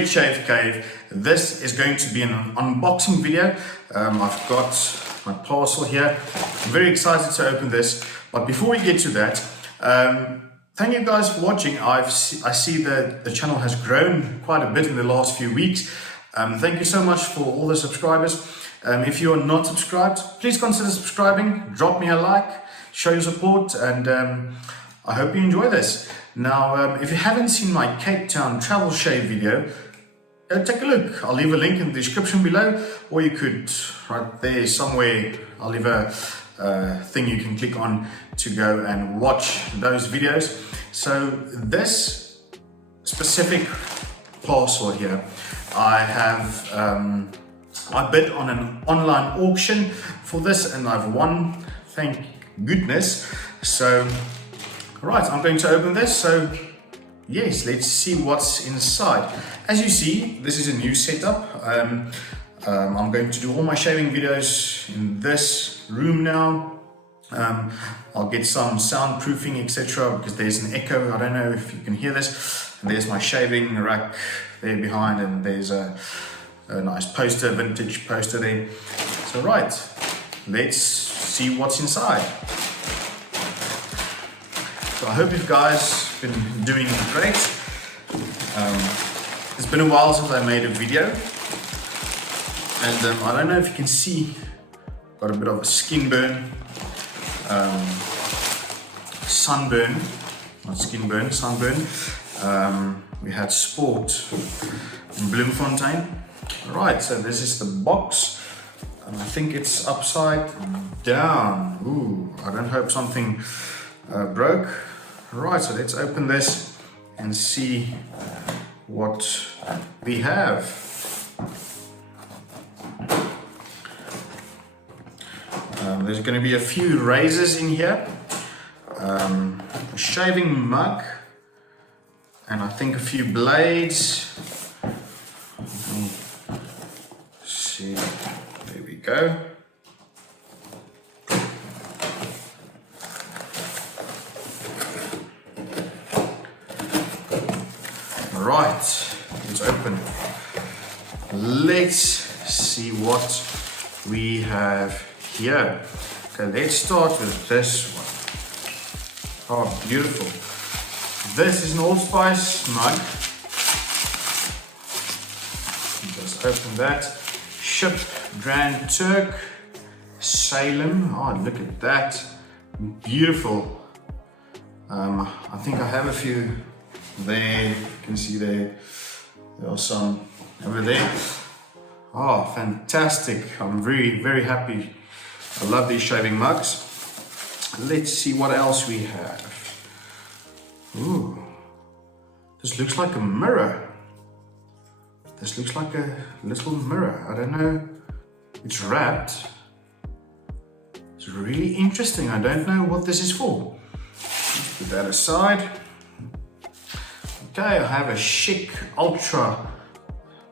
Gillette Shave Cave. This is going to be an unboxing video. I've got my parcel here. I'm very excited to open this, but before we get to that, thank you guys for watching. I see that the channel has grown quite a bit in the last few weeks. Thank you so much for all the subscribers. If you are not subscribed, please consider subscribing, drop me a like, show your support, and I hope you enjoy this. Now, if you haven't seen my Cape Town travel shave video, take a look. I'll leave a link in the description below, or you could, right there somewhere, I'll leave a thing you can click on to go and watch those videos. So this specific parcel here, I bid on an online auction for this and I've won, thank goodness. So, right, I'm going to open this. So, yes, let's see what's inside. As you see, this is a new setup. I'm going to do all my shaving videos in this room now. I'll get some soundproofing, etc., because there's an echo. I don't know if you can hear this. And there's my shaving rack there behind, and there's a nice poster, vintage poster there. So right, let's see what's inside. So I hope you guys been doing great. It's been a while since I made a video, and I don't know if you can see, got a bit of a skin burn, sunburn, not skin burn, sunburn. We had sport in Bloemfontein. Right, so this is the box, and I think it's upside down. Ooh, I don't hope something broke. Right, so let's open this and see what we have. There's going to be a few razors in here, a shaving mug, and I think a few blades. See, there we go. Right, let's open. Let's see what we have here. Okay, let's start with this one. Oh, beautiful. This is an Old Spice mug. Just open that. Ship Grand Turk, Salem. Oh, look at that. Beautiful. I think I have a few there. You can see there are some over there. Oh, fantastic. I'm very, very happy. I love these shaving mugs. Let's see what else we have. Ooh, this looks like a mirror. This looks like a little mirror. I don't know. It's wrapped. It's really interesting. I don't know what this is for. Let's put that aside. Okay, I have a chic ultra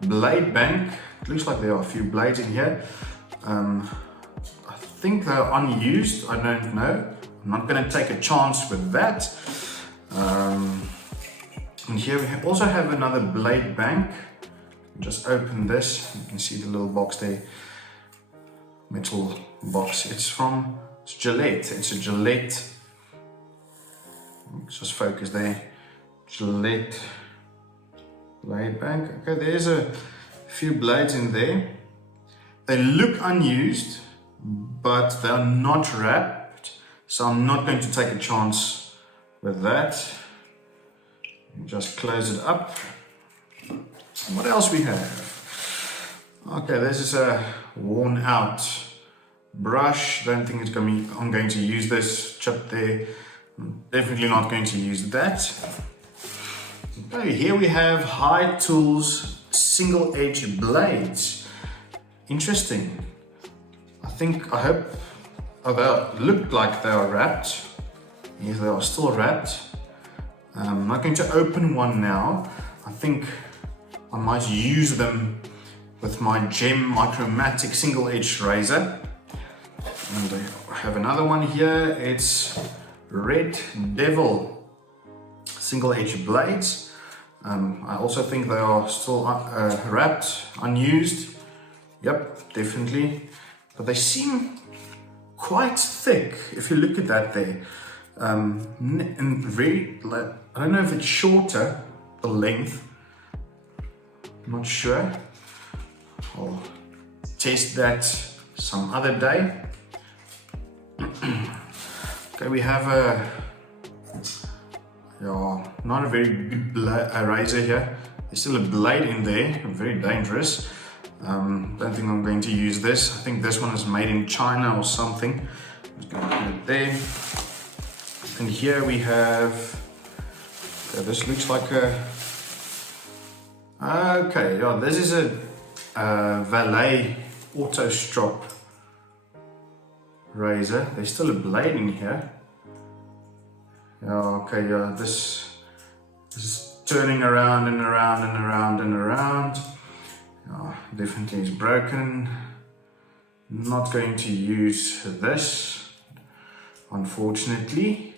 blade bank. It looks like there are a few blades in here. I think they're unused. I don't know. I'm not going to take a chance with that. And here we also have another blade bank. Just open this. You can see the little box there. Metal box. It's Gillette. It's a Gillette. Just focus there. Gillette blade bank. Okay, there's a few blades in there. They look unused, but they're not wrapped, so I'm not going to take a chance with that. Just close it up. What else we have? Okay, this is a worn out brush. Don't think it's going to be, I'm going to use this chip there. Definitely not going to use that. Okay, here we have High Tools single edge blades. Interesting. I hope, they look like they are wrapped. Yes, they are still wrapped. I'm not going to open one now. I think I might use them with my Gem Micromatic single edge razor. And I have another one here. It's Red Devil single edge blades. I also think they are still wrapped, unused. Yep, definitely. But they seem quite thick if you look at that there. And very, like, I don't know if it's shorter, the length. I'm not sure. I'll test that some other day. Okay, we have not a very good razor here. There's still a blade in there, very dangerous. Don't think I'm going to use this. I think this one is made in China or something. I'm just going to put it there. And here we have, this looks like a, okay, yeah, this is a Valet auto strop razor. There's still a blade in here. Yeah, okay, yeah, this is turning around and around and around and around. Yeah, definitely is broken. Not going to use this, unfortunately.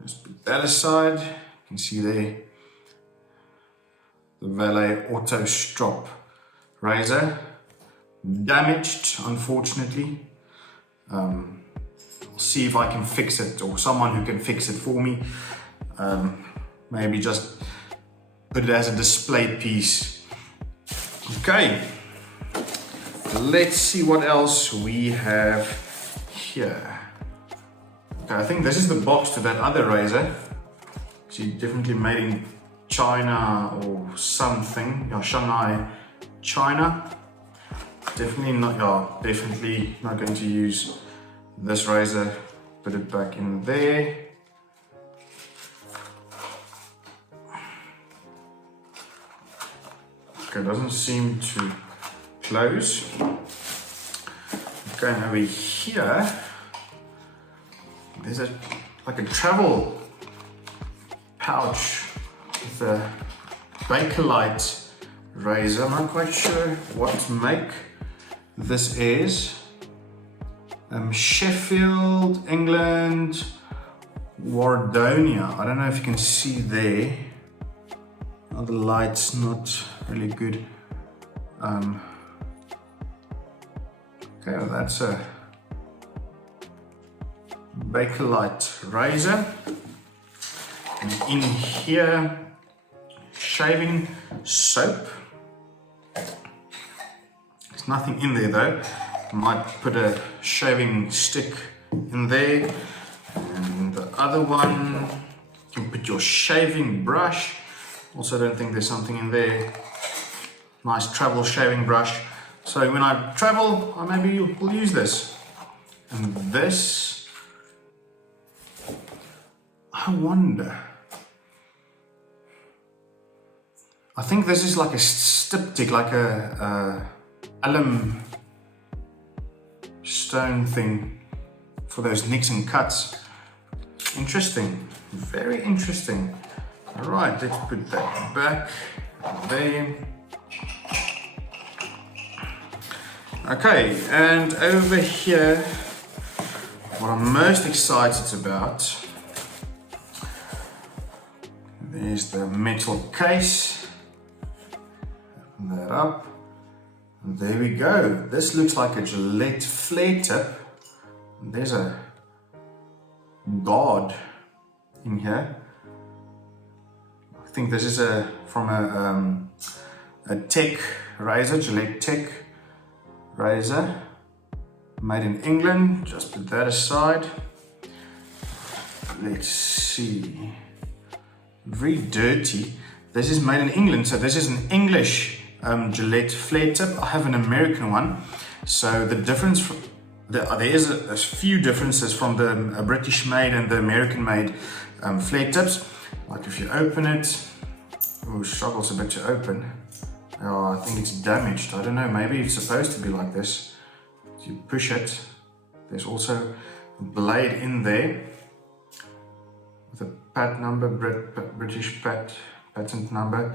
Let's put that aside. You can see there the Valet auto strop razor. Damaged, unfortunately. I'll see if I can fix it, or someone who can fix it for me. Maybe just put it as a display piece. Okay, let's see what else we have here. Okay, I think this is the box to that other razor. See, definitely made in China or something. Yeah, Shanghai, China. Definitely not going to use this razor. Put it back in there. Okay, doesn't seem to close. Going over here, there's like a travel pouch with a Bakelite razor. I'm not quite sure what make this is. Sheffield, England, Wardonia. I don't know if you can see there. Oh, the light's not really good. Okay, well, that's a Bakelite razor. And in here, shaving soap. There's nothing in there though. I might put a shaving stick in there. And the other one, you can put your shaving brush. Also don't think there's something in there. Nice travel shaving brush. So when I travel, maybe we'll use this. And this, I wonder. I think this is like a styptic, like a alum stone thing for those nicks and cuts. Interesting, very interesting. All right, let's put that back there. Okay, and over here, what I'm most excited about, there's the metal case. Open that up. And there we go. This looks like a Gillette flare tip. There's a guard in here. I think this is from a Tech razor, Gillette Tech razor, made in England. Just put that aside. Let's see. Very dirty. This is made in England, so this is an English Gillette flare tip. I have an American one. So the difference, there is a few differences from the British made and the American made flare tips. Like if you open it, oh, it struggles a bit to open. Oh, I think it's damaged. I don't know, maybe it's supposed to be like this. You push it. There's also a blade in there with a pat number, British patent number.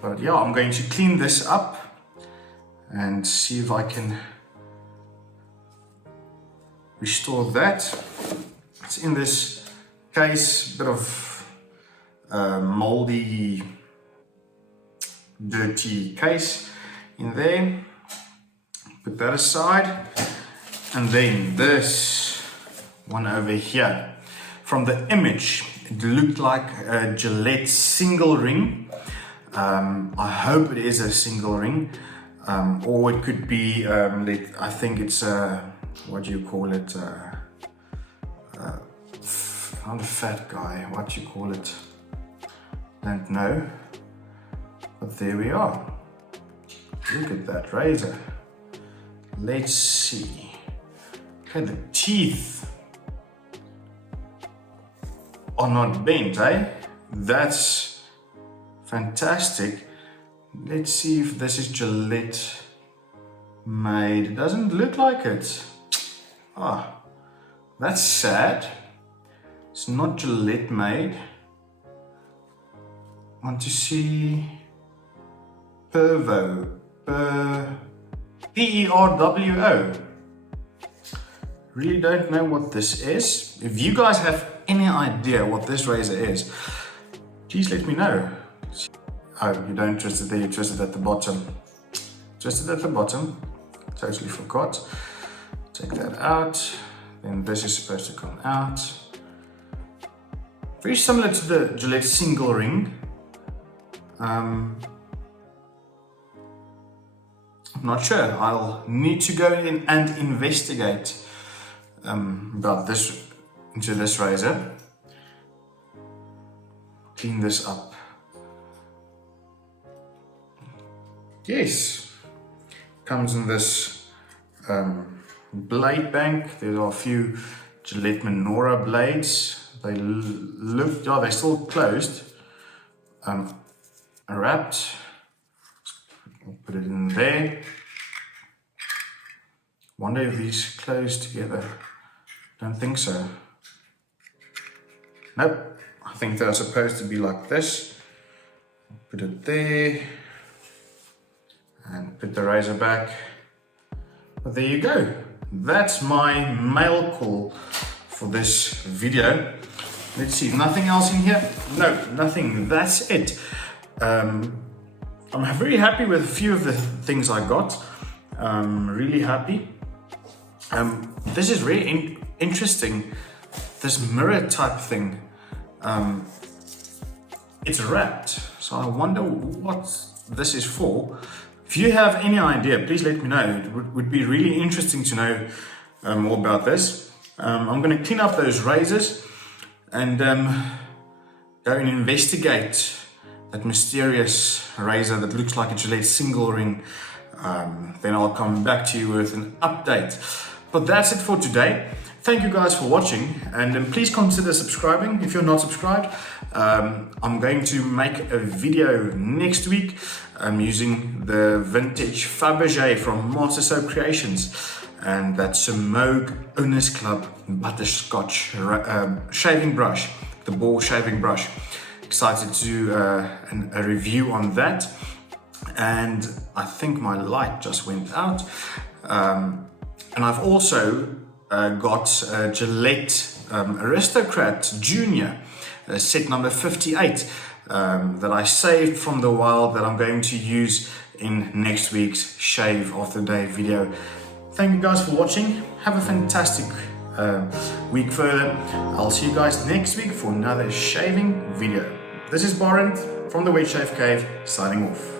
But yeah, I'm going to clean this up and see if I can restore that. It's in this case, bit of moldy dirty case in there. Put that aside. And then this one over here. From the image, it looked like a Gillette single ring. I hope it is a single ring. Or it could be, I think it's what do you call it? Not a fat guy, what do you call it? Don't know. But there we are. Look at that razor. Let's see. Okay, the teeth are not bent, eh? That's fantastic. Let's see if this is Gillette made. It doesn't look like it. Ah, that's sad. It's not Gillette made. Want to see Pervo. P-E-R-W-O. Really don't know what this is. If you guys have any idea what this razor is, please let me know. Oh, you don't twist it there, you twist it at the bottom. Twist it at the bottom. Totally forgot. Take that out. Then this is supposed to come out. Very similar to the Gillette single ring. I'm not sure. I'll need to go in and investigate about this into this razor. Clean this up. Yes, comes in this blade bank. There are a few Gillette Menorah blades. They look, yeah, they're still closed, wrapped. I'll put it in there. Wonder if these close together. Don't think so. Nope, I think they're supposed to be like this. Put it there. And put the razor back. But there you go. That's my mail call for this video. Let's see, nothing else in here? No, nothing. That's it. I'm very happy with a few of the things I got. Really happy. This is really interesting. This mirror type thing. It's wrapped. So I wonder what this is for. If you have any idea, please let me know. It would be really interesting to know more about this. I'm going to clean up those razors and go and investigate that mysterious razor that looks like a Gillette single ring. Then I'll come back to you with an update. But that's it for today. Thank you guys for watching, and please consider subscribing if you're not subscribed. I'm going to make a video next week using the vintage Fabergé from Master Soap Creations and that Moog Owners Club butterscotch shaving brush, the ball shaving brush. Excited to do a review on that. And I think my light just went out. And I've also got Gillette Aristocrat Junior, set number 58, that I saved from the wild that I'm going to use in next week's Shave of the Day video. Thank you guys for watching. Have a fantastic week further. I'll see you guys next week for another shaving video. This is Barend from the Wet Shave Cave, signing off.